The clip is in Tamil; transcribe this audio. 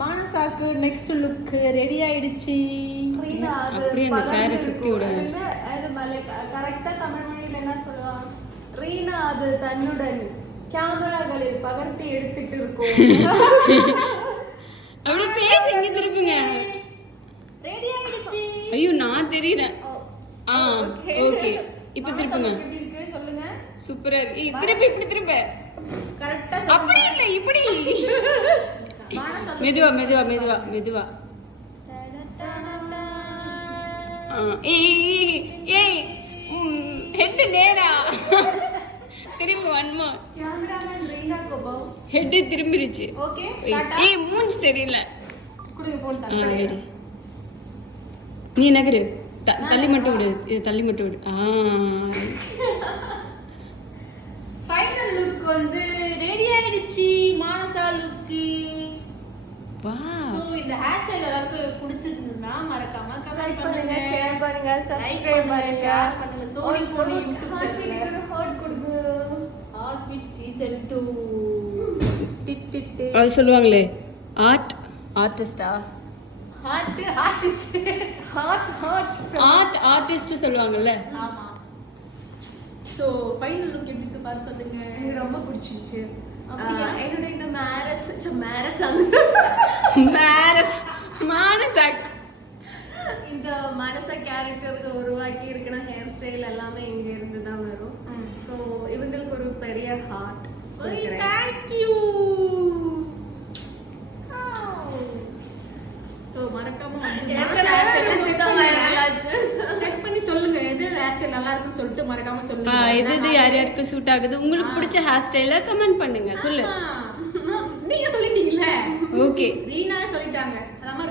மானசாக்கு நெக்ஸ்ட் லுக் ரெடி ஆயிடுச்சு. அப்படியே அந்த சேரை சுத்தி விடு. கரெக்டா தமிழ் மொழியில என்ன சொல்லுவா? ரீனா அது தன்னுடன் கேமராக்களில் பகர்த்தி எடுத்துட்டு இருக்கும். அப்படி பேசி இங்க திருப்புங்க. ரெடி ஆயிடுச்சு. ஐயோ நான் தெரியறேன். ஓகே இப்ப திருப்புங்க. எப்படி இருக்கு சொல்லுங்க. சூப்பரா இருக்கு. திருப்பி இப்படி திரும்ப. கரெக்ட்டா அப்படி இல்ல இப்படி. மெதுவா மெதுவா மெதுவா மெதுவா. ஏய் ஹெட் நேரா. திரும்பி ஒன்மா. கேமராமேன் ரீனா கோபம். ஹெட் திரும்பிருச்சு. Okay start. மூஞ்சி தெரியல. குடுங்க போன் தர. ரெடி. நீ நகரு. தள்ளி மட்டும் விடு. இது தள்ளி மட்டும் விடு. ஃபைனல் லுக் வந்து ரெடி ஆயிடுச்சு. மானசா லுக். வாவ். சோ இந்த ஹேர் ஸ்டைல் எல்லாருக்கும் பிடிச்சிருந்தா மறக்காம கமெண்ட் பண்ணுங்க, ஷேர் பண்ணுங்க, சப்ஸ்கிரைப் பண்ணுங்க. சோனி போனி யூடியூப் சேனல்ல ஒரு ஹார்ட் கொடுங்க. ஹார்ட் பீட் சீசன் 2 டிட் அது சொல்லுவாங்களே ஆர்டிஸ்டா ஆர்டிஸ்ட் சொல்லுவாங்கல்ல. ஆமா. சோ ஃபைனல் லுக் எப்படி இருக்கு பாரு சொல்லுங்க. எனக்கு ரொம்ப பிடிச்சிருச்சு. என்னோட இந்த இந்த மனசா கேரக்டருக்கு உருவாக்கி இருக்கிற ஹேர் ஸ்டைல் எல்லாமே இங்க இருந்து தான் வரும். சோ இவங்களுக்கு ஒரு பெரிய ஹார்ட் கொடுக்கிறேன். Thank you. சோ மறக்காம வந்து செக் பண்ணி சொல்லுங்க எது ஹேர் ஸ்டைல் நல்லா இருக்குன்னு சொல்லிட்டு மறக்காம சொல்லுங்க. எது யார் யாருக்கு சூட் ஆகுது உங்களுக்கு பிடிச்ச ஹேர் ஸ்டைல கமெண்ட் பண்ணுங்க. சொல்லு. நீங்க சொல்லிட்டீங்கல்ல. ஓகே ரீனா சொல்லிட்டாங்க. அதாம